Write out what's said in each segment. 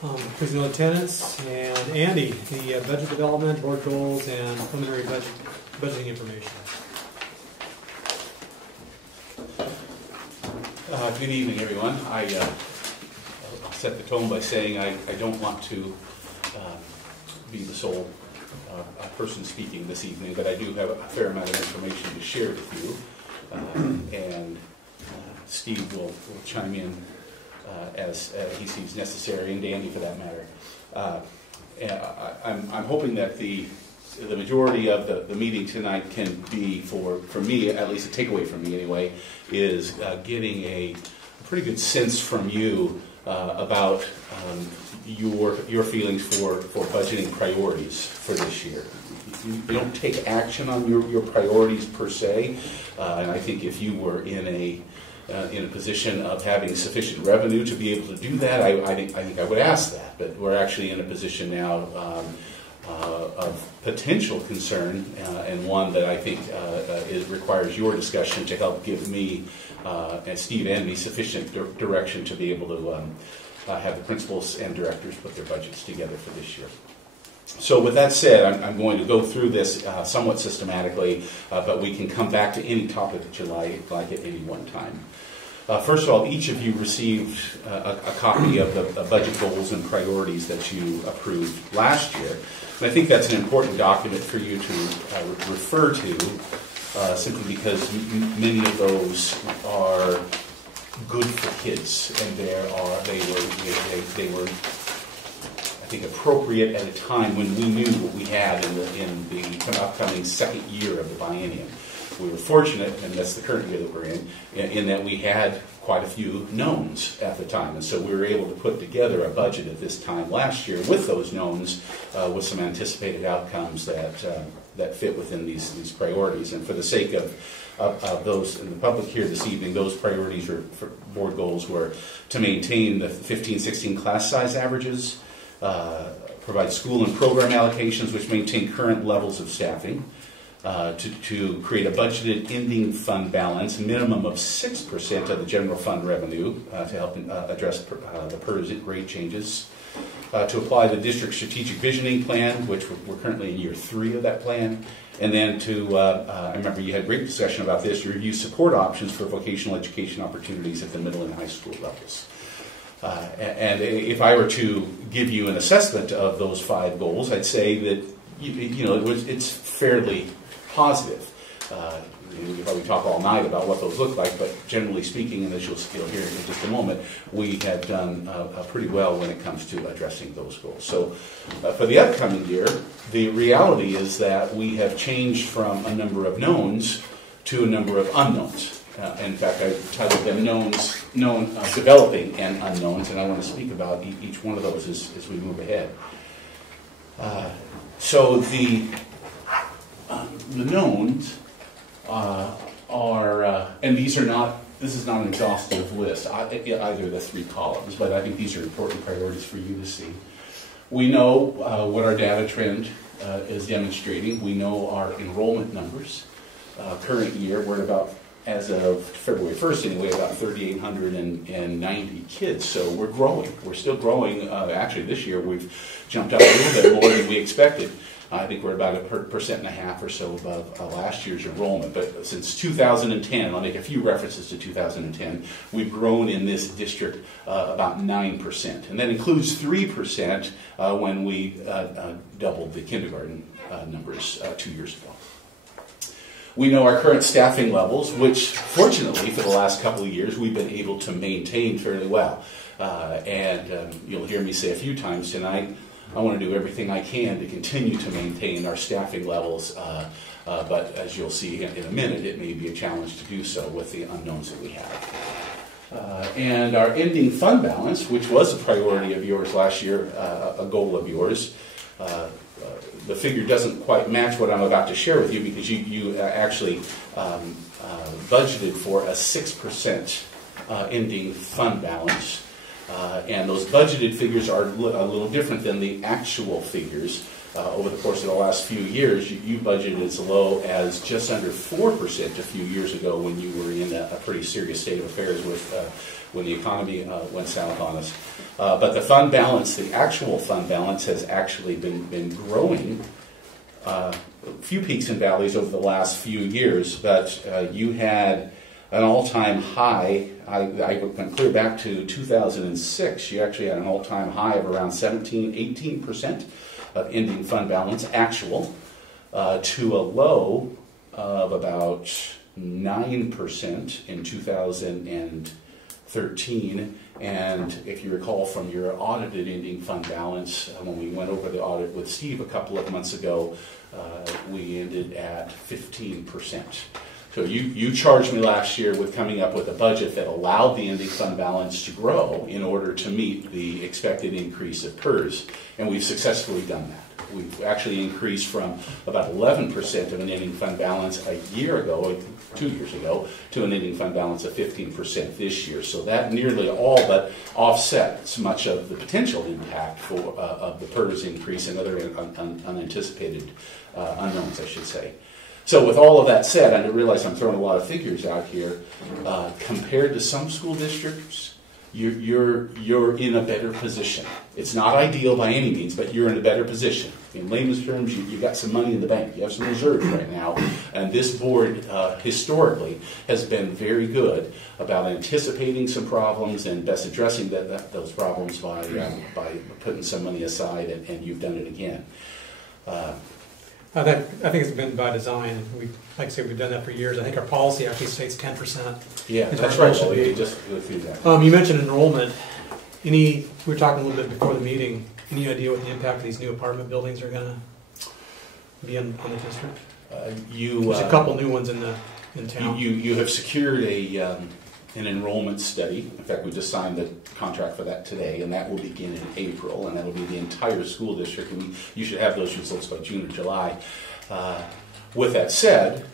Cruising lieutenants, and Andy, the budget development, board goals, and preliminary budgeting information. Good evening, everyone. I'll set the tone by saying I don't want to be the sole person speaking this evening, but I do have a fair amount of information to share with you, and Steve will chime in as he sees necessary, and Dandy for that matter. I'm hoping that the majority of the meeting tonight can be, for me, at least a takeaway from me anyway, is getting a pretty good sense from you about your feelings for budgeting priorities for this year. You don't take action on your priorities per se, and I think if you were in a position of having sufficient revenue to be able to do that, I think I would ask that. But we're actually in a position now of potential concern, and one that I think requires your discussion to help give me and Steve and me sufficient direction to be able to have the principals and directors put their budgets together for this year. So with that said, I'm going to go through this somewhat systematically, but we can come back to any topic that you like at any one time. First of all, each of you received a copy of the budget goals and priorities that you approved last year. And I think that's an important document for you to refer to, simply because many of those are good for kids, and they were I think appropriate at a time when we knew what we had in the upcoming second year of the biennium. We were fortunate, and that's the current year that we're in that we had quite a few knowns at the time. And so we were able to put together a budget at this time last year with those knowns, with some anticipated outcomes that fit within these priorities. And for the sake of those in the public here this evening, those priorities or board goals were to maintain the 15-16 class size averages, provide school and program allocations which maintain current levels of staffing, to create a budgeted ending fund balance, minimum of 6% of the general fund revenue to help address the PERS rate changes, to apply the district strategic visioning plan, which we're currently in year 3 of that plan, and then I remember you had great discussion about this, to review support options for vocational education opportunities at the middle and high school levels. And if I were to give you an assessment of those 5 goals, I'd say that it's fairly positive. We could probably talk all night about what those look like, but generally speaking, and as you'll hear in just a moment, we have done pretty well when it comes to addressing those goals. So for the upcoming year, the reality is that we have changed from a number of knowns to a number of unknowns. In fact, I titled them developing and unknowns, and I want to speak about each one of those as we move ahead. So the knowns are, and this is not an exhaustive list, either of the 3 columns, but I think these are important priorities for you to see. We know what our data trend is demonstrating. We know our enrollment numbers. Current year, we're at about, as of February 1st anyway, about 3,890 kids. So we're growing. We're still growing. Actually, this year we've jumped up a little bit more than we expected. I think we're about 1.5% or so above last year's enrollment. But since 2010, I'll make a few references to 2010, we've grown in this district about 9%. And that includes 3% when we doubled the kindergarten numbers 2 years ago. We know our current staffing levels, which fortunately for the last couple of years we've been able to maintain fairly well. And you'll hear me say a few times tonight, I want to do everything I can to continue to maintain our staffing levels, but as you'll see in a minute, it may be a challenge to do so with the unknowns that we have. And our ending fund balance, which was a priority of yours last year, a goal of yours, the figure doesn't quite match what I'm about to share with you because you actually budgeted for a 6% ending fund balance. And those budgeted figures are a little different than the actual figures. Over the course of the last few years, you budgeted as low as just under 4% a few years ago when you were in a pretty serious state of affairs with when the economy went south on us. But the fund balance, the actual fund balance, has actually been growing. A few peaks and valleys over the last few years, but you had an all-time high. I went clear back to 2006. You actually had an all-time high of around 18% of ending fund balance, actual, to a low of about 9% in 2013. And if you recall from your audited ending fund balance, when we went over the audit with Steve a couple of months ago, we ended at 15%. So you charged me last year with coming up with a budget that allowed the ending fund balance to grow in order to meet the expected increase of PERS, and we've successfully done that. We've actually increased from about 11% of an ending fund balance a year ago, or 2 years ago, to an ending fund balance of 15% this year. So that nearly all but offsets much of the potential impact of the PERS increase and other unanticipated unknowns, I should say. So with all of that said, I realize I'm throwing a lot of figures out here. Compared to some school districts, you're in a better position. It's not ideal by any means, but you're in a better position. In layman's terms, you got some money in the bank. You have some reserves right now. And this board, historically, has been very good about anticipating some problems and best addressing those problems by putting some money aside, and you've done it again. I think it's been by design. Like I say, we've done that for years. I think our policy actually states 10%. Yeah, that's right. Well, we just go through that. You mentioned enrollment. We were talking a little bit before the meeting. Any idea what the impact of these new apartment buildings are going to be on the district? There's a couple new ones in town. You have secured an enrollment study. In fact, we just signed the contract for that today, and that will begin in April, and that will be the entire school district, and you should have those results by June or July. With that said,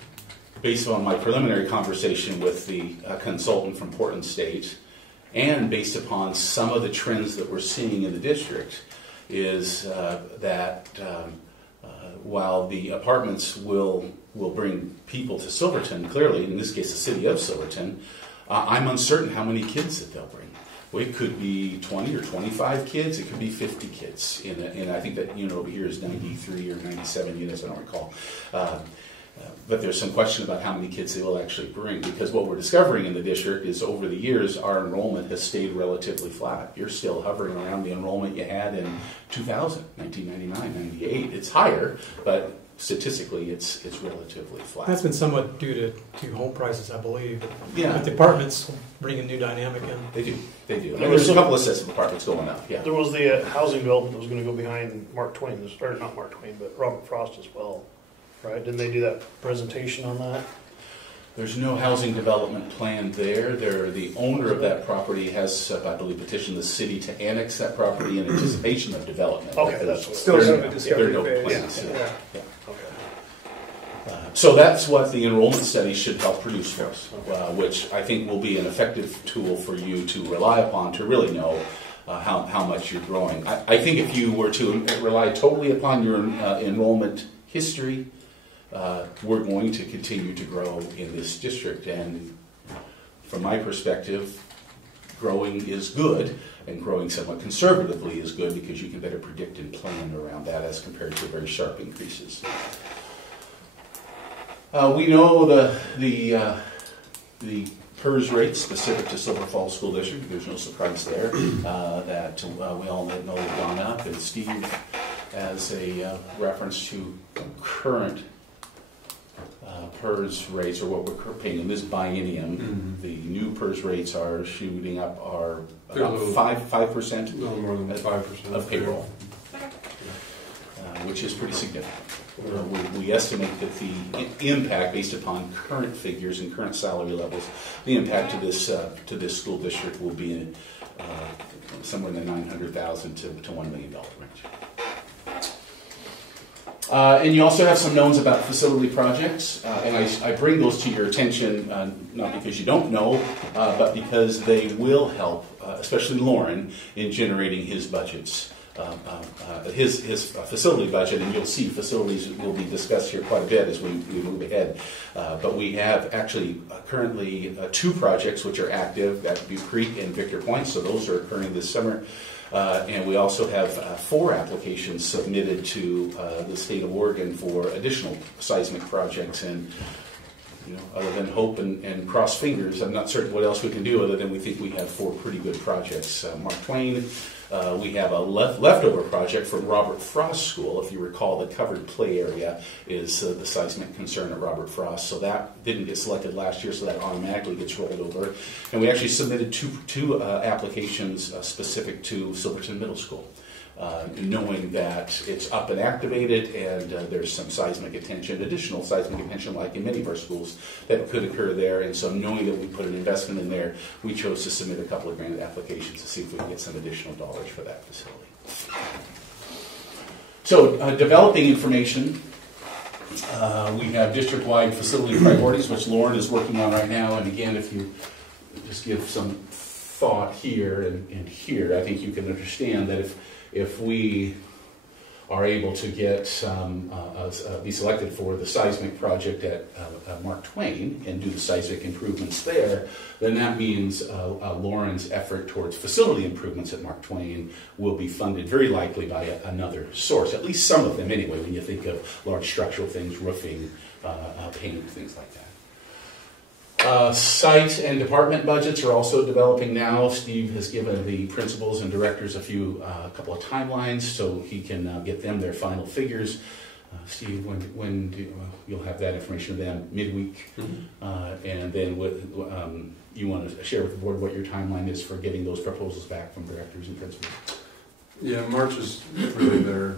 based on my preliminary conversation with the consultant from Portland State, and based upon some of the trends that we're seeing in the district, is that while the apartments will bring people to Silverton, clearly, in this case the city of Silverton, I'm uncertain how many kids that they'll bring. Well, it could be 20 or 25 kids. It could be 50 kids. And I think that unit over here is 93 or 97 units, I don't recall. But there's some question about how many kids they will actually bring, because what we're discovering in the district is over the years our enrollment has stayed relatively flat. You're still hovering around the enrollment you had in 2000, 1999, 98. It's higher, but statistically it's relatively flat. That's been somewhat due to home prices, I believe. Yeah. But the apartments bring a new dynamic in. They do. There's a couple of sets of apartments going up, yeah. There was the housing development that was going to go behind Mark Twain, or not Mark Twain, but Robert Frost as well, right? Didn't they do that presentation on that? There's no housing development plan there. The owner of that property has, I believe, petitioned the city to annex that property in anticipation of development. Okay, that's what still there are no plans. Yeah. Okay. So that's what the enrollment study should help produce for us, which I think will be an effective tool for you to rely upon to really know how much you're growing. I think if you were to rely totally upon your enrollment history, we're going to continue to grow in this district, and from my perspective, growing is good, and growing somewhat conservatively is good because you can better predict and plan around that as compared to very sharp increases. We know the PERS rates specific to Silver Falls School District. There's no surprise there that we all know they've gone up, and Steve, as a reference to current PERS rates, or what we're paying in this biennium, the new PERS rates are shooting up about 5%, no more than 5% of payroll, which is pretty significant. We estimate that the impact, based upon current figures and current salary levels, the impact to this school district will be somewhere in the $900,000 to $1 million range. And you also have some knowns about facility projects, and I bring those to your attention, not because you don't know, but because they will help, especially Lauren, in generating his budgets, his facility budget, and you'll see facilities will be discussed here quite a bit as we move ahead. But we have actually currently 2 projects which are active at Butte Creek and Victor Point, so those are occurring this summer. And we also have 4 applications submitted to the state of Oregon for additional seismic projects. And other than hope and cross fingers, I'm not certain what else we can do other than we think we have 4 pretty good projects. Mark Twain, we have a leftover project from Robert Frost School. If you recall, the covered play area is the seismic concern at Robert Frost. So that didn't get selected last year, so that automatically gets rolled over. And we actually submitted two applications specific to Silverton Middle School, knowing that it's up and activated and there's some seismic attention, additional seismic attention like in many of our schools that could occur there. And so knowing that we put an investment in there, we chose to submit a couple of grant applications to see if we can get some additional dollars for that facility. So developing information, we have district-wide facility priorities, which Lauren is working on right now. And again, if you just give some thought here and here, I think you can understand that if we are able to get be selected for the seismic project at Mark Twain and do the seismic improvements there, then that means Lauren's effort towards facility improvements at Mark Twain will be funded very likely by another source, at least some of them anyway, when you think of large structural things, roofing, paint, things like that. Site and department budgets are also developing now. Steve has given the principals and directors a couple of timelines so he can get them their final figures. Steve, when you'll have that information to them midweek, and then you want to share with the board what your timeline is for getting those proposals back from directors and principals. Yeah, March is really their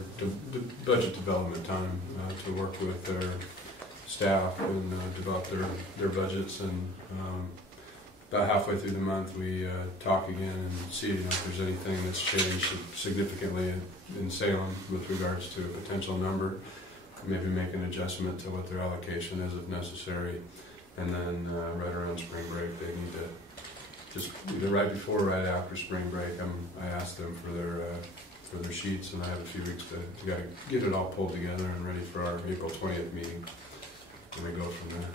budget development time to work with their staff and develop their budgets, and about halfway through the month we talk again and see if there's anything that's changed significantly in Salem with regards to a potential number, maybe make an adjustment to what their allocation is if necessary, and then right around spring break they need to just either right before or right after spring break I asked them for their sheets, and I have a few weeks to get it all pulled together and ready for our April 20th meeting. And we go from there.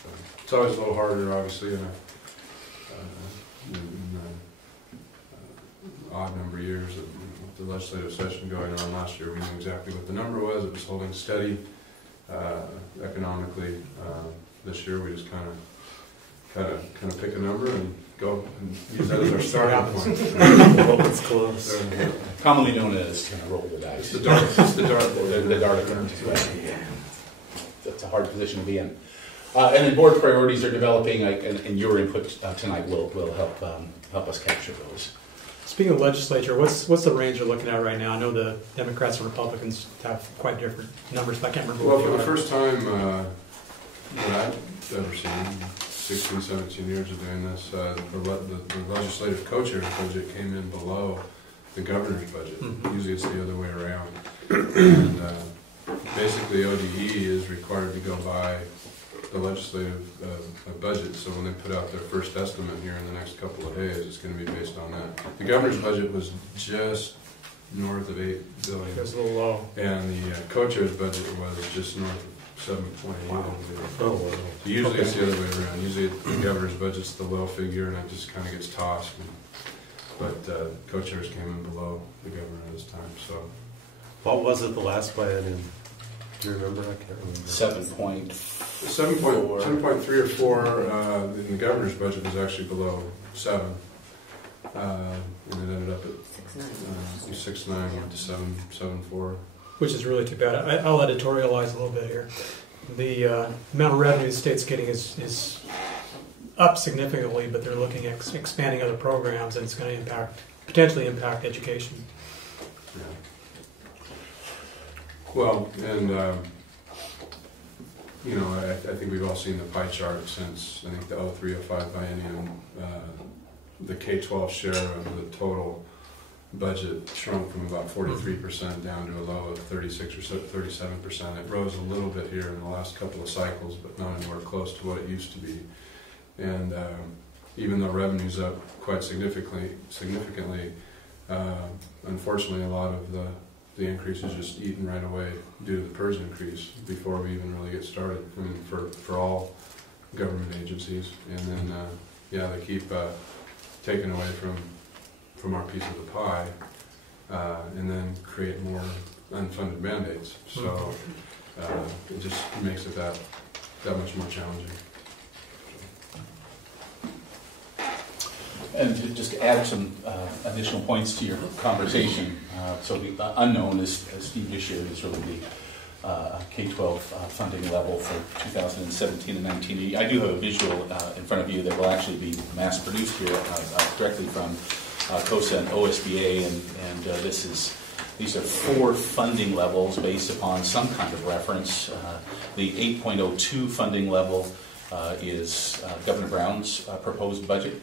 So it's always a little harder, obviously, in odd number of years. With the legislative session going on last year, we knew exactly what the number was. It was holding steady economically. This year, we just kind of pick a number and go and use that as our starting point. It's close. Commonly known as roll the dice. It's the dartboard. The dartboard. That's a hard position to be in. And then board priorities are developing, and your input tonight will help us capture those. Speaking of legislature, what's the range you're looking at right now? I know the Democrats and Republicans have quite different numbers, but I can't remember. Well, for the first time that I've ever seen, 16, 17 years of doing this, the legislative co-chair's budget came in below the governor's budget. Usually it's the other way around. And, basically, ODE is required to go by the legislative budget, so when they put out their first estimate here in the next couple of days, it's going to be based on that. The governor's budget was just north of $8 billion. It was a little low. And the co-chair's budget was just north of 7.8. Wow. Oh, wow. So usually it's the other way around. Usually the governor's budget's the low figure, and it just kind of gets tossed. But co-chairs came in below the governor this time, so. What was it the last plan in? Do you remember? I can't remember. 7.3 or 4 in the governor's budget was actually below 7. And it ended up at 6.9, went to 7.4. Which is really too bad. I'll editorialize a little bit here. The amount of revenue the state's getting is up significantly, but they're looking at expanding other programs, and it's going to potentially impact education. Yeah. Well, and I think we've all seen the pie chart since I think the 03-05 biennium. The K-12 share of the total budget shrunk from about 43% down to a low of 36 or 37%. It rose a little bit here in the last couple of cycles, but not anywhere close to what it used to be. And even though revenue's up quite significantly, unfortunately, a lot of the increase is just eaten right away due to the PERS increase before we even really get started. I mean, for all government agencies, and then yeah, they keep taking away from our piece of the pie, and then create more unfunded mandates. So it just makes it that much more challenging. And to just add some additional points to your conversation, so the unknown, as Steve just shared, is really the K-12 funding level for 2017 and 19. I do have a visual in front of you that will actually be mass produced here directly from COSA and OSBA, and these are 4 funding levels based upon some kind of reference. The 8.02 funding level is Governor Brown's proposed budget.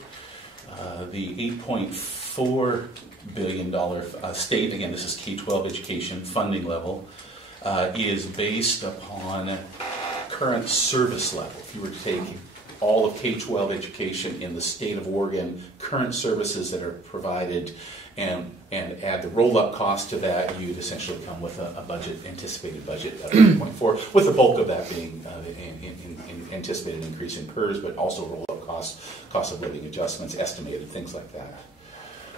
The $8.4 billion state, again, this is K-12 education funding level, is based upon current service level. If you were to take all of K-12 education in the state of Oregon, current services that are provided, and add the roll-up cost to that, you'd essentially come with a anticipated budget of 8.4, with the bulk of that being in anticipated increase in PERS, but also roll-up cost of living adjustments, estimated, things like that.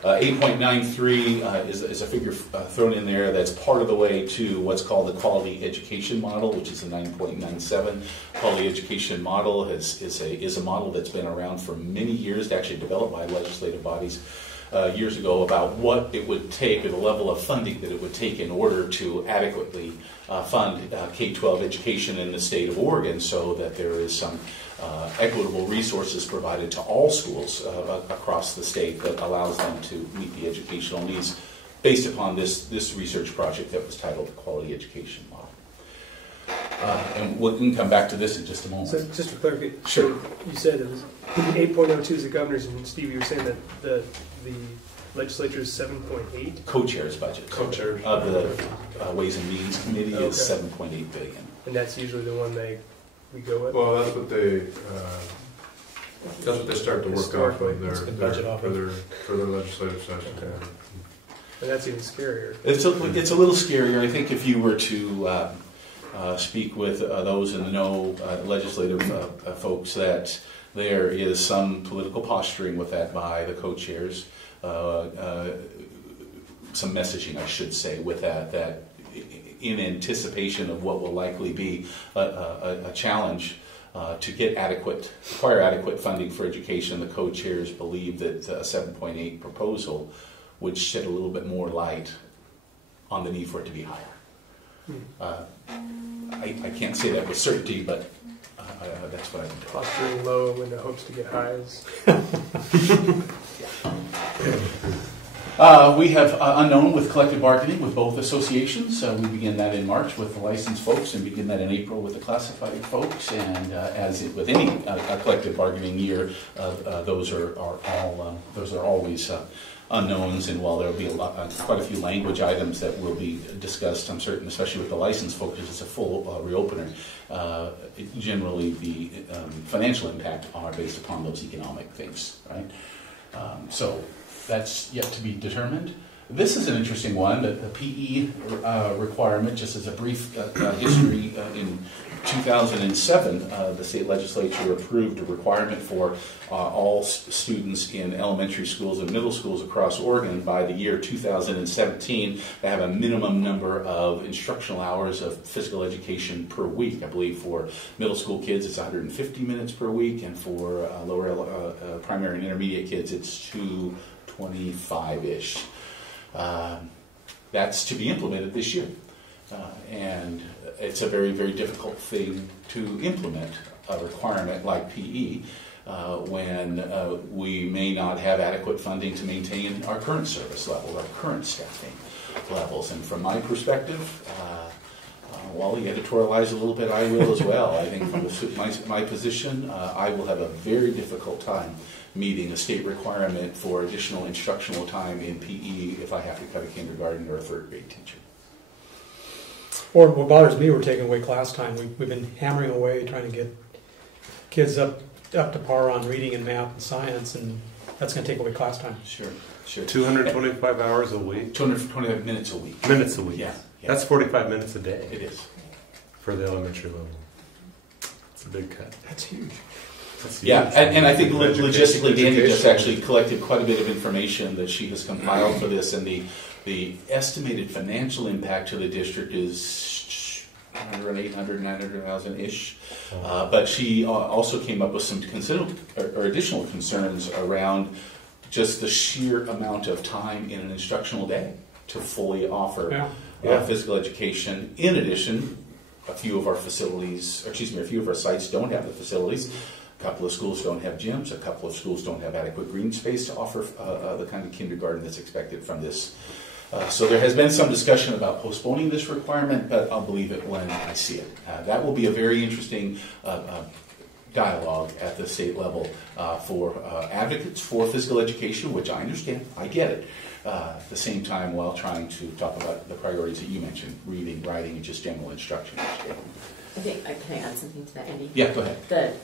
8.93 is a figure thrown in there that's part of the way to what's called the quality education model, which is a 9.97. Quality education model is a model that's been around for many years, actually developed by legislative bodies years ago, about what it would take, or the level of funding that it would take in order to adequately fund K-12 education in the state of Oregon, so that there is some equitable resources provided to all schools across the state that allows them to meet the educational needs based upon this research project that was titled the Quality Education Model. And we can come back to this in just a moment. So just for clarification, sure. You said it was 8.02 is the governor's, and Steve, you were saying that the legislature is 7.8? Co-chair's budget. Co-chair of the Ways and Means Committee is 7.8 billion. And that's usually the one we go with? Well, that's what they start to work off of for their legislative session. Okay. And that's even scarier. It's a little scarier. I think if you were to speak with those in the know, legislative folks, that there is some political posturing with that by the co-chairs, some messaging, I should say, with that in anticipation of what will likely be a challenge to acquire adequate funding for education. The co-chairs believe that a 7.8 proposal would shed a little bit more light on the need for it to be higher. I can't say that with certainty, but that's what I've been told. Posturing low in the hopes to get highs. We have unknown with collective bargaining with both associations. We begin that in March with the licensed folks, and begin that in April with the classified folks. And as with any collective bargaining year, those are always unknowns. And while there will be quite a few language items that will be discussed, I'm certain, especially with the licensed folks, it's a full reopener. Generally, the financial impact are based upon those economic things, right? So that's yet to be determined. This is an interesting one, the PE requirement. Just as a brief history, in 2007, the state legislature approved a requirement for all students in elementary schools and middle schools across Oregon by the year 2017 to have a minimum number of instructional hours of physical education per week. I believe for middle school kids it's 150 minutes per week, and for lower primary and intermediate kids it's 225-ish. That's to be implemented this year. And it's a very, very difficult thing to implement, a requirement like PE, when we may not have adequate funding to maintain our current service level, our current staffing levels. And from my perspective, While you editorialize a little bit, I will as well. I think from my position, I will have a very difficult time meeting a state requirement for additional instructional time in PE if I have to cut a kindergarten or a third grade teacher. Or what bothers me, we're taking away class time. We've been hammering away trying to get kids up to par on reading and math and science, and that's going to take away class time. Sure. 225 hours a week? 225 minutes a week. Minutes a week? Yeah. That's 45 minutes a day. It is. For the elementary level. It's a big cut. That's huge. Yeah, and I think logistically, Danny just actually collected quite a bit of information that she has compiled for this, and the estimated financial impact to the district is 800, 900,000-ish. But she also came up with some considerable or additional concerns around just the sheer amount of time in an instructional day to fully offer physical education. In addition, a few of our sites don't have the facilities. A couple of schools don't have gyms. A couple of schools don't have adequate green space to offer the kind of kindergarten that's expected from this. So there has been some discussion about postponing this requirement, but I'll believe it when I see it. That will be a very interesting dialogue at the state level for advocates for physical education, which I understand, I get it. At the same time, while trying to talk about the priorities that you mentioned, reading, writing, and just general instruction. I think can I add something to that, Andy? Yeah, go ahead.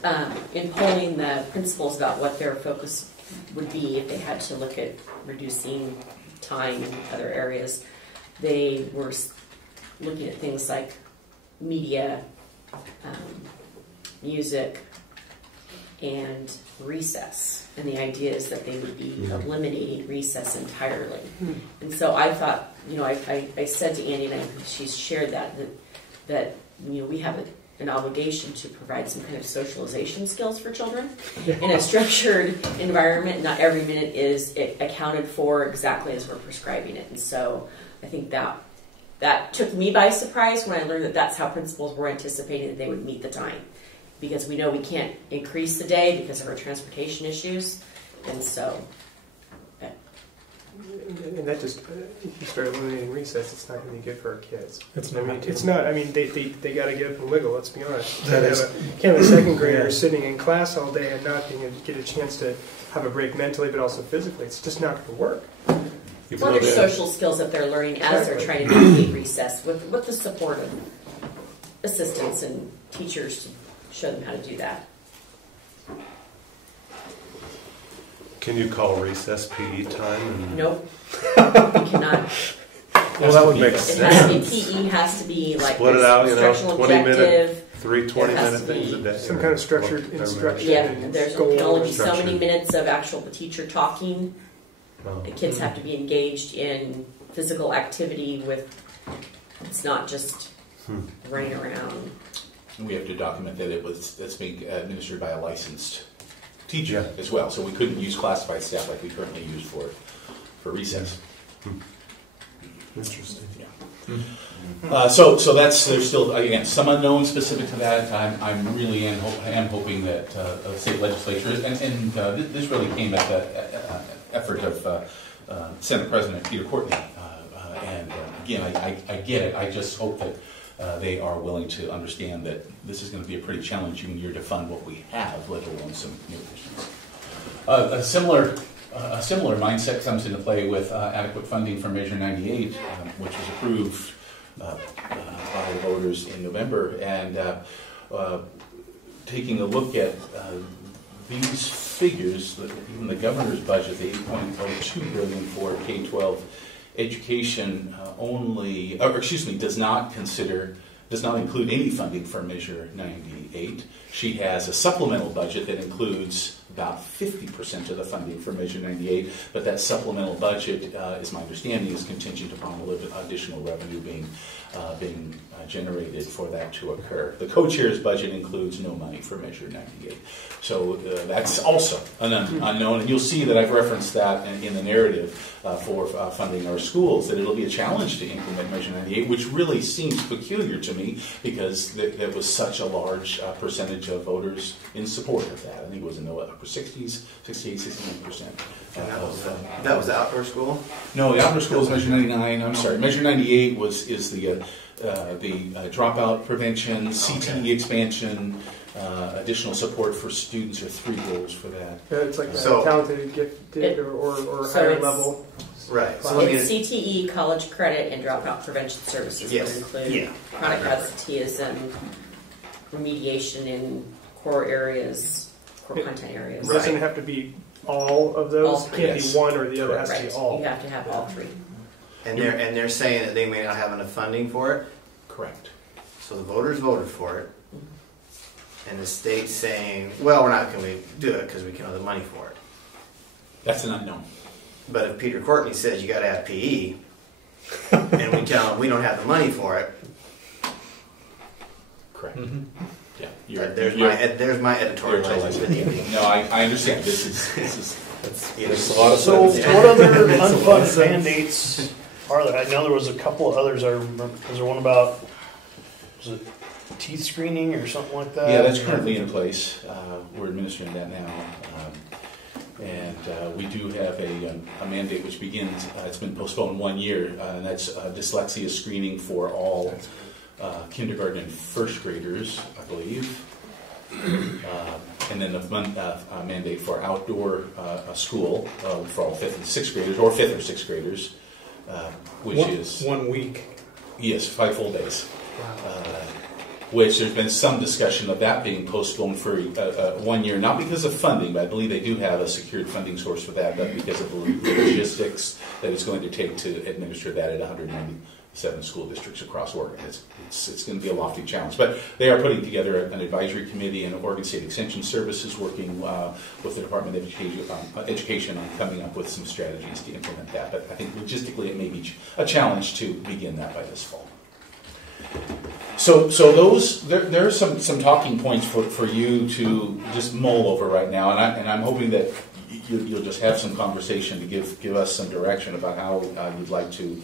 In polling the principals about what their focus would be if they had to look at reducing time in other areas, they were looking at things like media, music, and recess. And the idea is that they would be eliminating recess entirely. And so I thought, I said to Andy, and she's shared that we have an obligation to provide some kind of socialization skills for children in a structured environment. Not every minute is accounted for exactly as we're prescribing it. And so I think that took me by surprise when I learned that that's how principals were anticipating that they would meet the time. Because we know we can't increase the day because of our transportation issues. And so... And that just, if you start eliminating recess, it's not going to be good for our kids. It's not. not. It's not. I mean, they got to get up and wiggle. Let's be honest. Can't have a second grader sitting in class all day and not being able to get a chance to have a break mentally, but also physically. It's just not going to work. Well, there's social skills that they're learning as they're trying to navigate recess with the support of assistants and teachers to show them how to do that. Can you call recess PE time? Nope. You cannot. Well, that would make It sense. has to be, PE has to be like Split it out, instructional 20-minute, objective. 3 20-minute things a day. Some kind of structured instruction. Yeah, there's can only be so many Structured. minutes of actual teacher talking. Oh. The kids have to be engaged in physical activity it's not just running around. And we have to document that that's being administered by a licensed teacher as well. So we couldn't use classified staff like we currently use for recess. Interesting. Yeah. So there's still again some unknown specific to that. I'm really am hoping that the state legislature and this really came at the effort of Senate President Peter Courtney. And again, I get it. I just hope that they are willing to understand that this is going to be a pretty challenging year to fund what we have, let alone some new additions. A similar mindset comes into play with adequate funding for Measure 98, which was approved by the voters in November. And taking a look at these figures, even the governor's budget, the $8.02 billion for K-12 education does not include any funding for Measure 98. She has a supplemental budget that includes about 50% of the funding for Measure 98, but that supplemental budget, is my understanding, is contingent upon a little bit additional revenue being generated for that to occur. The co-chair's budget includes no money for Measure 98. So that's also an unknown, and you'll see that I've referenced that in the narrative for funding our schools, that it'll be a challenge to implement Measure 98, which really seems peculiar to me because there was such a large percentage of voters in support of that. I think it was 60s, 68, 69%. And that was the outdoor school? No, the outdoor school is Measure 99. I'm sorry, Measure 98 is the dropout prevention, CTE expansion, additional support for students are 3 goals for that. Yeah, it's like So- talented, gifted, or so higher it's- level. Right. So let me, It's CTE, college credit, and dropout prevention services Yes. would include Yeah. chronic absenteeism, remediation in core areas, core content areas. It doesn't have to be all of those. All It three, can't yes. be one or the other. It has to Right, be all. you have to have all 3. and they're saying that they may not have enough funding for it. Correct. So the voters voted for it, and the state's saying, well, we're not going to do it because we can't have the money for it. That's an unknown. But if Peter Courtney says you got to have PE, and we tell him we don't have the money for it, Correct. Mhm. Yeah. there's my editorializing for the evening. No, I understand. This is Yes. a lot of So sense. what other unfunded mandates are there? I know there was a couple of others I remember. Was there one about, was it teeth screening or something like that? Yeah, that's currently in place. We're administering that now. And we do have a mandate which begins, it's been postponed 1 year, and that's dyslexia screening for all kindergarten and first graders, I believe. And then a mandate for outdoor school for all 5th and 6th graders, or 5th or 6th graders, which is... 1 week. Yes, 5 full days. Which there's been some discussion of that being postponed for 1 year, not because of funding, but I believe they do have a secured funding source for that, but because of the logistics that it's going to take to administer that at 197 school districts across Oregon. It's going to be a lofty challenge. But they are putting together an advisory committee and Oregon State Extension Services working with the Department of Education on coming up with some strategies to implement that. But I think logistically it may be a challenge to begin that by this fall. So those there are some talking points for you to just mull over right now, and I'm hoping that you'll just have some conversation to give us some direction about how you'd like to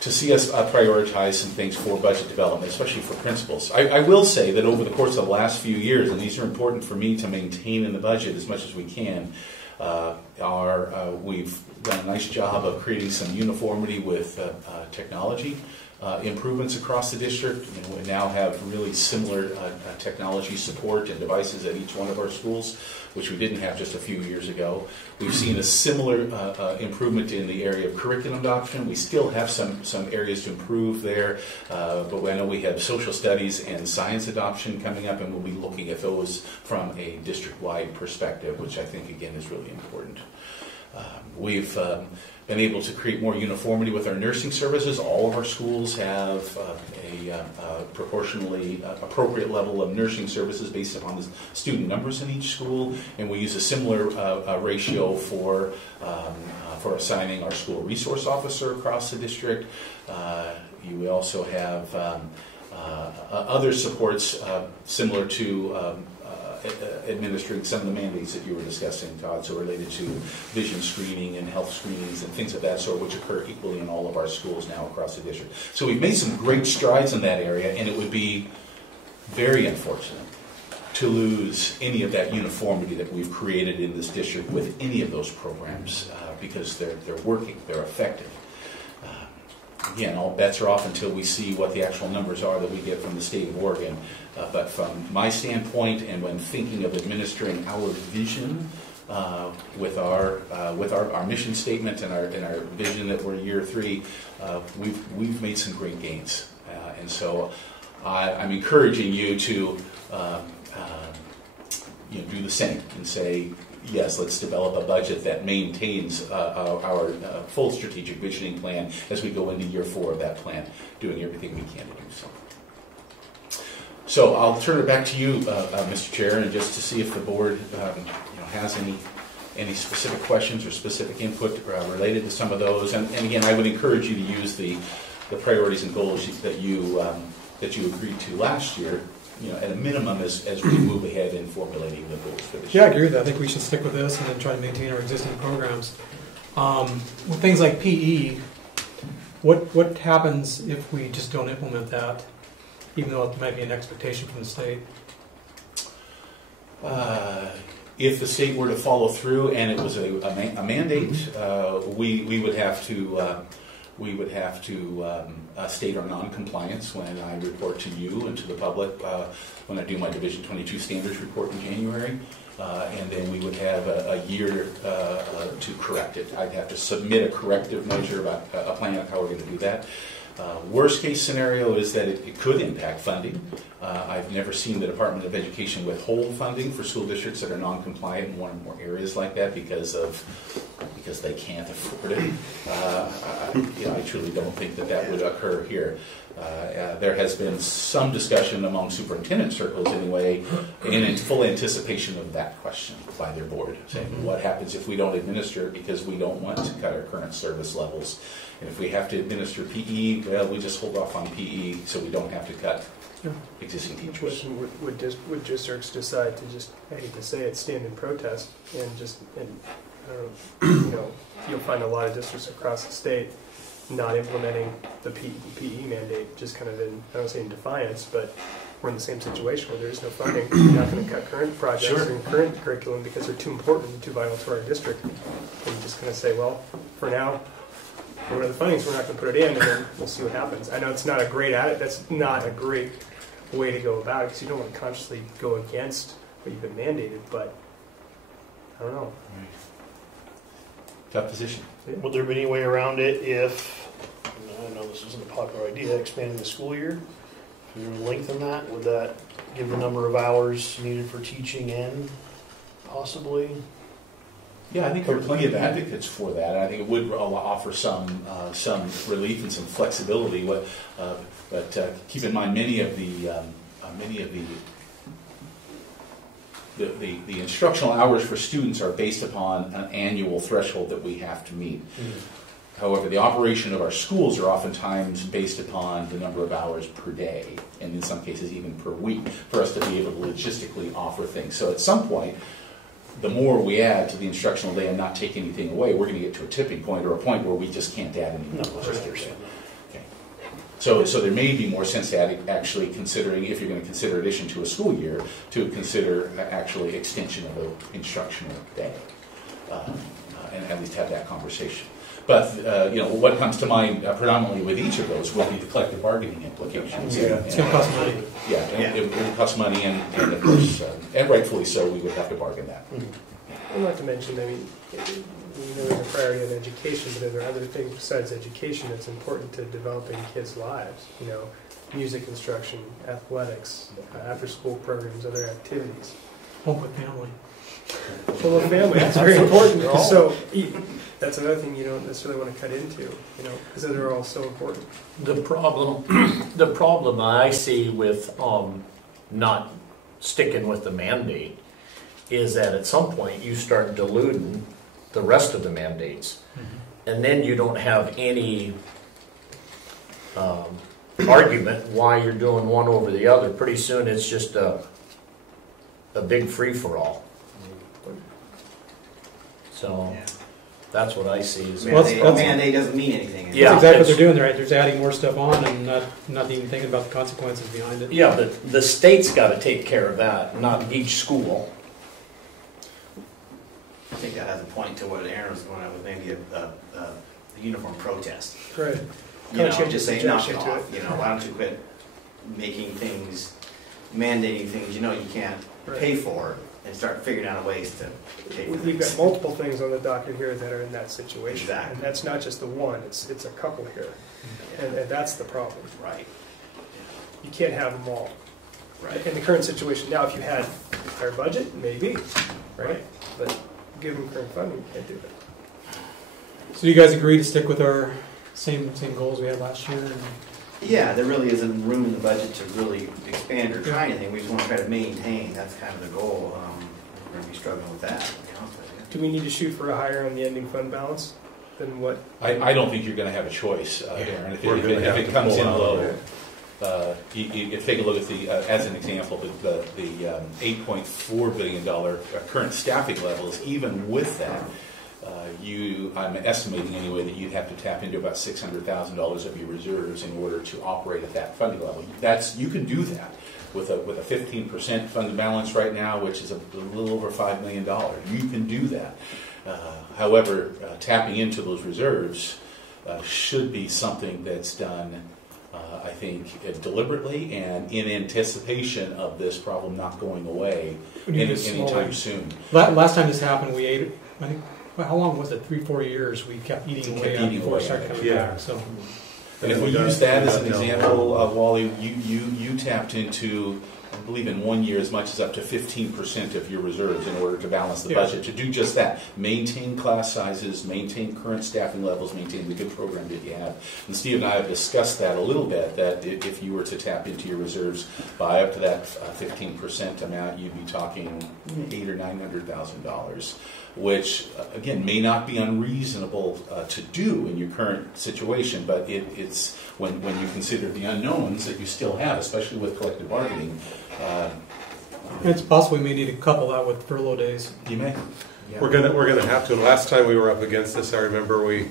see us prioritize some things for budget development, especially for principals. I will say that over the course of the last few years, and these are important for me to maintain in the budget as much as we can, we've done a nice job of creating some uniformity with technology. Improvements across the district. We now have really similar technology support and devices at each one of our schools, which we didn't have just a few years ago. We've seen a similar improvement in the area of curriculum adoption. We still have some areas to improve there, but I know we have social studies and science adoption coming up, and we'll be looking at those from a district-wide perspective, which I think, again, is really important. We've been able to create more uniformity with our nursing services. All of our schools have a proportionally appropriate level of nursing services based upon the student numbers in each school, and we use a similar ratio for assigning our school resource officer across the district. You also have other supports similar to administering some of the mandates that you were discussing, Todd, so related to vision screening and health screenings and things of that sort, which occur equally in all of our schools now across the district. So we've made some great strides in that area, and it would be very unfortunate to lose any of that uniformity that we've created in this district with any of those programs because they're working, they're effective. Again, all bets are off until we see what the actual numbers are that we get from the state of Oregon. But from my standpoint, and when thinking of administering our vision with our mission statement and our vision that we're year 3, we've made some great gains. And so I'm encouraging you to do the same and say, yes, let's develop a budget that maintains our full strategic visioning plan as we go into year 4 of that plan, doing everything we can to do so. So I'll turn it back to you, Mr. Chair, and just to see if the board has any specific questions or specific input related to some of those. And again, I would encourage you to use the priorities and goals that you agreed to last year, at a minimum as we move ahead in formulating the goals for this year. Yeah, I agree with that. I think we should stick with this and then try to maintain our existing programs. With things like PE, what happens if we just don't implement that, even though it might be an expectation from the state? If the state were to follow through and it was a mandate, we would have to state our non-compliance when I report to you and to the public when I do my Division 22 standards report in January. And then we would have a year to correct it. I'd have to submit a corrective measure about a plan of how we're going to do that. Worst case scenario is that it could impact funding. I've never seen the Department of Education withhold funding for school districts that are non-compliant in one or more areas like that because they can't afford it. I truly don't think that would occur here. There has been some discussion among superintendent circles anyway, in full anticipation of that question by their board, saying what happens if we don't administer it because we don't want to cut our current service levels. And if we have to administer PE, well, we just hold off on PE so we don't have to cut existing teachers. Would districts decide to just, I hate to say it, stand in protest and I don't know, you'll find a lot of districts across the state not implementing the PE mandate, just kind of in, I don't say in defiance, but we're in the same situation where there is no funding. You're not going to cut current projects and current curriculum because they're too important and too vital to our district. And you're just going to say, well, for now, we're the funding, so we're not going to put it in, and then we'll see what happens. I know it's not a great that's not a great way to go about it because you don't want to consciously go against what you've been mandated, but I don't know. Tough position. Would there be any way around it if, I know this isn't a popular idea, expanding the school year? If you were to lengthen that, would that give the number of hours needed for teaching in, possibly? Yeah, I think there are plenty of advocates for that. I think it would offer some relief and some flexibility. But keep in mind, many of the instructional hours for students are based upon an annual threshold that we have to meet. However, the operation of our schools are oftentimes based upon the number of hours per day, and in some cases even per week, for us to be able to logistically offer things. So at some point, the more we add to the instructional day and not take anything away, we're going to get to a tipping point or a point where we just can't add any more. Okay. So there may be more sense to actually considering, if you're going to consider addition to a school year, to consider actually extension of an instructional day, and at least have that conversation. But what comes to mind predominantly with each of those will be the collective bargaining implications. Yeah, it's going to cost money. Yeah, and it will cost money, and of course, and rightfully so, we would have to bargain that. I'd like to mention, I mean, there's a priority on education, but are there other things besides education that's important to developing kids' lives? Music instruction, athletics, after-school programs, other activities. Home with family. Full of family, that's very important. So that's another thing you don't necessarily want to cut into, because they're all so important. The problem I see with not sticking with the mandate is that at some point you start diluting the rest of the mandates, and then you don't have any argument why you're doing one over the other. Pretty soon it's just a big free-for-all. So that's what I see. Mandate doesn't mean anything. Yeah, that's exactly what they're doing. They're just adding more stuff on and not even thinking about the consequences behind it. Yeah, but the state's got to take care of that, not each school. I think that has a point to what Aaron was going at with maybe a uniform protest. Right. Just say knock it off. Why don't you quit making things, mandating things you can't pay for, and start figuring out ways to pay for We've got multiple things on the docket here that are in that situation. Exactly. And that's not just the one, it's a couple here. And that's the problem. Right. You can't have them all. Right. In the current situation now, if you had a higher budget, maybe, right? But given current funding, you can't do that. So do you guys agree to stick with our same goals we had last year? Yeah, there really isn't room in the budget to really expand or try anything. We just want to try to maintain. That's kind of the goal. We're going to be struggling with that, to be honest with you. Do we need to shoot for a higher on the ending fund balance than what? I don't think you're going to have a choice, Darren. If it comes in low, you take a look at the, as an example, the $8.4 billion current staffing levels. Even with that, I'm estimating anyway that you'd have to tap into about $600,000 of your reserves in order to operate at that funding level. You can do that with a 15% fund balance right now, which is a little over $5 million. You can do that. However, tapping into those reserves should be something that's done, I think, deliberately and in anticipation of this problem not going away anytime soon. Last time this happened, we ate, I think, well, how long was it? 3-4 years. We kept eating away before it started coming back. So, and if we use that as an example, Wally, you tapped into, I believe in 1 year, as much as up to 15% of your reserves in order to balance the budget, to do just that. Maintain class sizes, maintain current staffing levels, maintain the good program that you have. And Steve and I have discussed that a little bit, that if you were to tap into your reserves by up to that 15% amount, you'd be talking $800,000 or $900,000. Which, again, may not be unreasonable to do in your current situation, but it's when you consider the unknowns that you still have, especially with collective bargaining. It's possible we may need to couple that with furlough days. You may. Yeah. We're gonna have to. And last time we were up against this, I remember we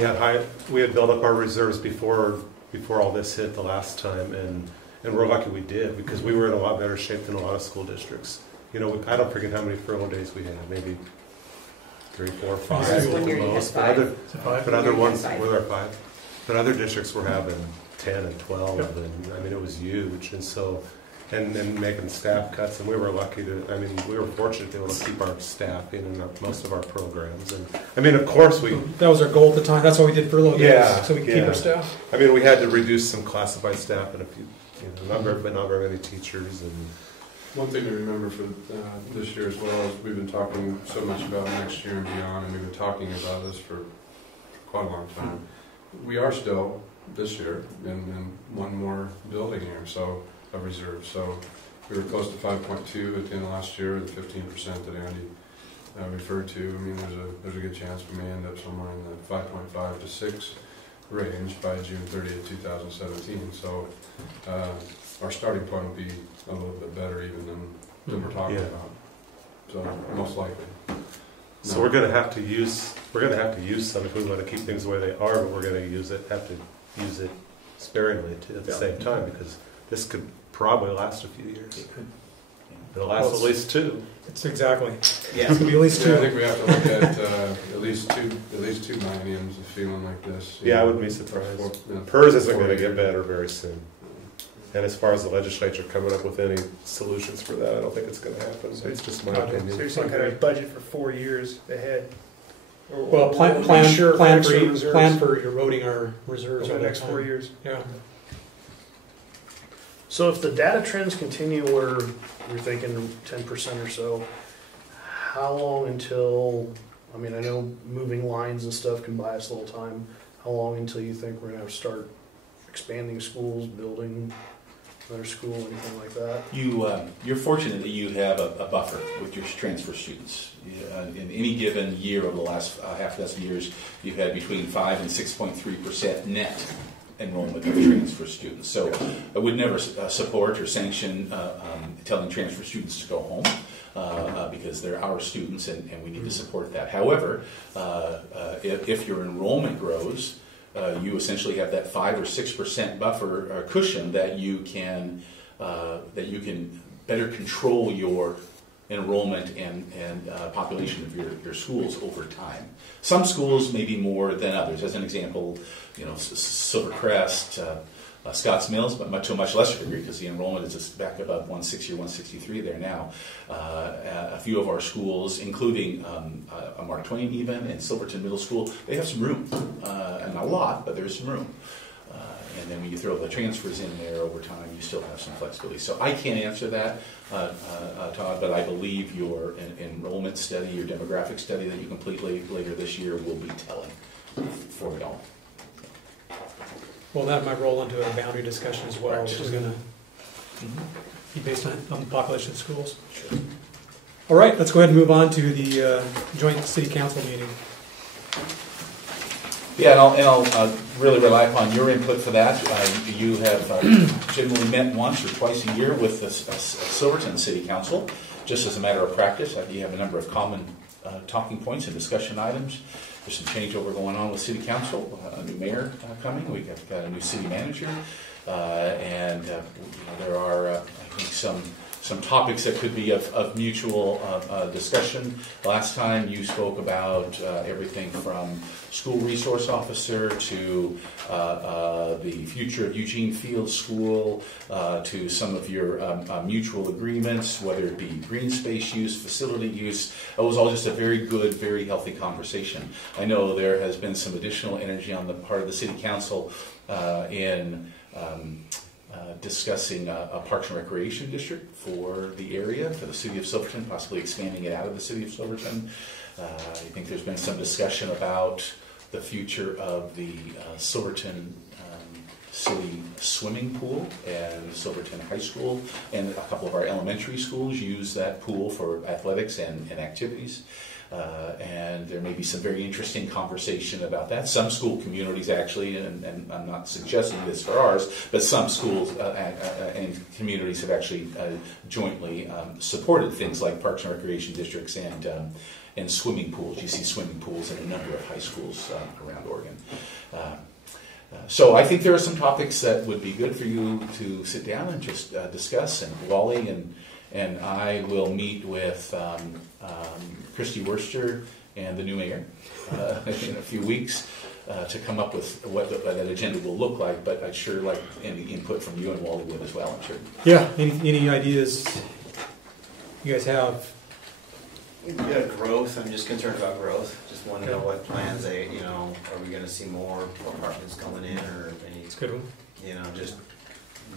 had built up our reserves before all this hit the last time, and we're lucky we did, because we were in a lot better shape than a lot of school districts. You know, I don't forget how many furlough days we had, maybe 3, 4, 5 at the most. But other ones were there 5. But other districts were having 10 and 12, and I mean it was huge. And so, and making staff cuts, and we were lucky to. I mean, we were fortunate to be able to keep our staff in most of our programs. And I mean, of course, that was our goal at the time. That's why we did furlough days, so we could keep our staff. I mean, we had to reduce some classified staff and a few, not very many teachers and. One thing to remember for this year as well is we've been talking so much about next year and beyond, and we've been talking about this for quite a long time. We are still, this year, in one more building year of reserve. So we were close to 5.2 at the end of last year, the 15% that Andy referred to. I mean, there's a good chance we may end up somewhere in the 5.5 to 6 range by June 30th, 2017. So our starting point will be a little bit better even than we're talking about. So most likely. So we're going to have to use some if we want to keep things the way they are, but we're going to have to use it sparingly at the same time, because this could probably last a few years. It could. It'll last at least 2. It's exactly. Yeah. It's going to be at least 2. I think we have to look at at least two millenniums of feeling like this. Yeah, I wouldn't be surprised. PERS isn't going to get better very soon. And as far as the legislature coming up with any solutions for that, I don't think it's going to happen. It's just my opinion. So you're saying kind of a budget for 4 years ahead? Well, plan for eroding our reserves over the next 4 years. Yeah. So if the data trends continue where we're thinking 10% or so, how long until, I mean, I know moving lines and stuff can buy us a little time. How long until you think we're going to start expanding schools, building another school, anything like that? You're fortunate that you have a buffer with your transfer students. In any given year over the last half dozen years, you've had between 5 and 6.3% net enrollment of transfer students. So I would never support or sanction telling transfer students to go home because they're our students and we need to support that. However, if your enrollment grows, you essentially have that 5 or 6% buffer cushion that you can better control your enrollment and population of your schools over time. Some schools may be more than others. As an example, Silvercrest, Scotts Mills, but to a much lesser degree because the enrollment is just back above 160 or 163 there now. A few of our schools, including Mark Twain even, and Silverton Middle School, they have some room. And not a lot, but there's some room. And then when you throw the transfers in there over time, you still have some flexibility. So I can't answer that, Todd, but I believe your enrollment study, your demographic study that you complete later this year will be telling for it all. Well, that might roll into a boundary discussion as well, which is going to be based on the population of schools. Sure. All right, let's go ahead and move on to the joint city council meeting. Yeah, and I'll really rely upon your input for that. You have generally met once or twice a year with the Silverton City Council, just as a matter of practice. You have a number of common talking points and discussion items. There's some changeover going on with City Council, a new mayor coming. We've got a new city manager, and there are, I think, some topics that could be of mutual discussion. Last time you spoke about everything from school resource officer to the future of Eugene Field School to some of your mutual agreements, whether it be green space use, facility use. It was all just a very good, very healthy conversation. I know there has been some additional energy on the part of the City Council in discussing a Parks and Recreation district for the area, for the city of Silverton, possibly expanding it out of the city of Silverton. I think there's been some discussion about the future of the Silverton City swimming pool, and Silverton High School and a couple of our elementary schools use that pool for athletics and activities. And there may be some very interesting conversation about that. Some school communities actually, and I'm not suggesting this for ours, but some schools and communities have actually jointly supported things like Parks and Recreation districts and swimming pools. You see swimming pools in a number of high schools around Oregon. So I think there are some topics that would be good for you to sit down and just discuss, and Wally and I will meet with Christy Worcester and the new mayor in a few weeks to come up with what that agenda will look like, but I'd sure like any input from you and Wally would as well, I'm sure. Yeah, any ideas you guys have? Yeah, growth. I'm just concerned about growth. Just want to know what plans are we going to see more apartments coming in, or any? It's a good one. Just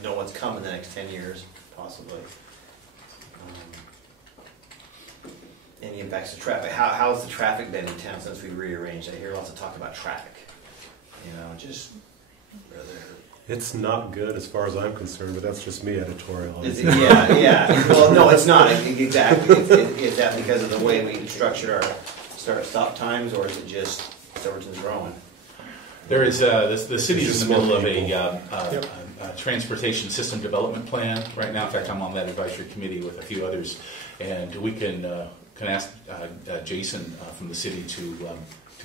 know what's coming in the next 10 years, possibly. Any impacts to traffic? How's the traffic been in town since we rearranged? I hear lots of talk about traffic. Just rather. It's not good as far as I'm concerned, but that's just me editorial. Yeah. Well, no, it's not exactly. Is that because of the way we structured our stop times, or is it just Silverton's growing? There is the city is in the middle of a transportation system development plan right now. In fact, I'm on that advisory committee with a few others, and we can ask Jason from the city to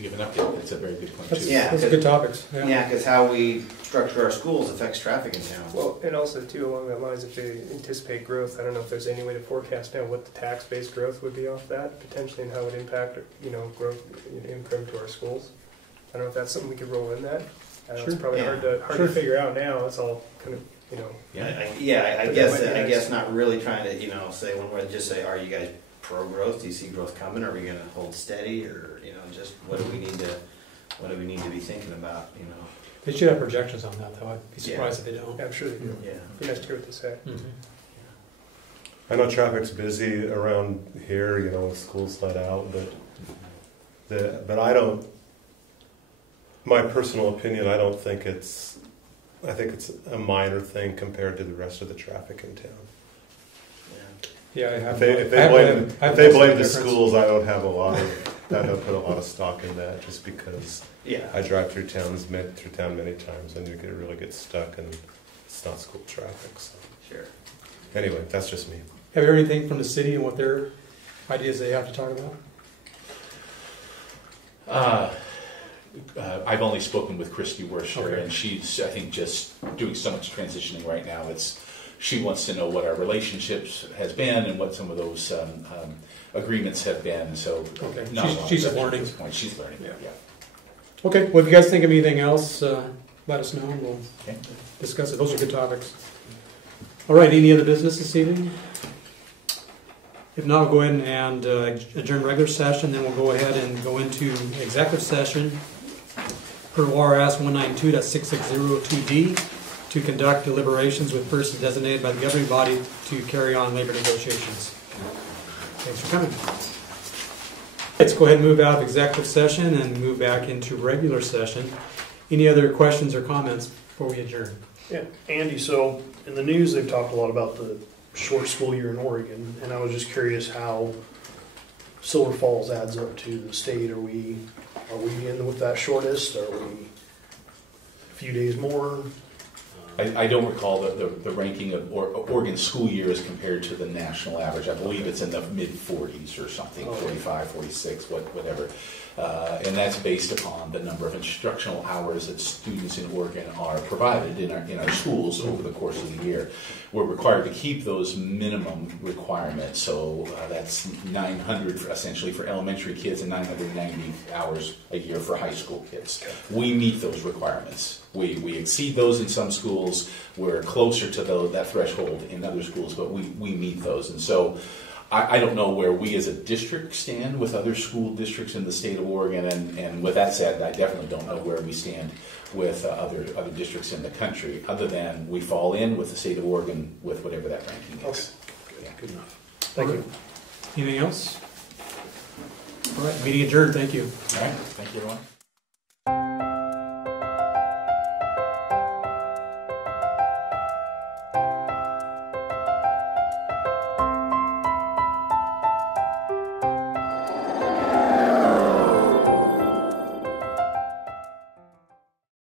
give an update. It's a very good point too. Those are good topics. Yeah, because how we structure our schools affects traffic in town. Well, and also too along that lines, if they anticipate growth, I don't know if there's any way to forecast now what the tax-based growth would be off that potentially, and how it would impact growth income to our schools. I don't know if that's something we could roll in that. It's probably hard to figure out now. It's all kind of I guess not really trying to say one word. Just say, are you guys pro growth? Do you see growth coming? Are we going to hold steady, or just what do we need to be thinking about? They should have projections on that, though. I'd be surprised if they don't. I'm sure they do. Yeah, it'd be nice to hear what they say. Mm-hmm. I know traffic's busy around here, with schools let out, but I don't. My personal opinion, I think it's a minor thing compared to the rest of the traffic in town. Yeah, I have. If they blame the schools, I don't put a lot of stock in that, just because I drive through town many times, and you really get stuck, and it's not school traffic. So. Sure. Anyway, that's just me. Have you heard anything from the city and what their ideas they have to talk about? I've only spoken with Christy Worcester, and she's, I think, just doing so much transitioning right now. She wants to know what our relationships has been and what some of those agreements have been. So she's learning. At this point. She's learning. Yeah. Okay. Well, if you guys think of anything else, let us know, and we'll discuss it. Those are good topics. All right. Any other business this evening? If not, we'll go ahead and adjourn regular session. Then we'll go ahead and go into executive session per ORS 192.6602D to conduct deliberations with persons designated by the governing body to carry on labor negotiations. Thanks for coming. Let's go ahead and move out of executive session and move back into regular session. Any other questions or comments before we adjourn? Yeah, Andy, so in the news they've talked a lot about the short school year in Oregon, and I was just curious how Silver Falls adds up to the state. Are we in with that shortest? Are we a few days more? I don't recall the ranking of Oregon school years compared to the national average. I believe it's in the mid-40s or something, 45, 46, whatever. And that's based upon the number of instructional hours that students in Oregon are provided in our schools over the course of the year. We're required to keep those minimum requirements, so that's 900 essentially for elementary kids and 990 hours a year for high school kids. We meet those requirements. We exceed those in some schools. We're closer to that threshold in other schools, but we meet those. And so I don't know where we as a district stand with other school districts in the state of Oregon, and with that said, I definitely don't know where we stand with other districts in the country, other than we fall in with the state of Oregon with whatever that ranking is. Okay. Good enough. Thank you. Anything else? All right, meeting adjourned. Thank you. All right, thank you, everyone.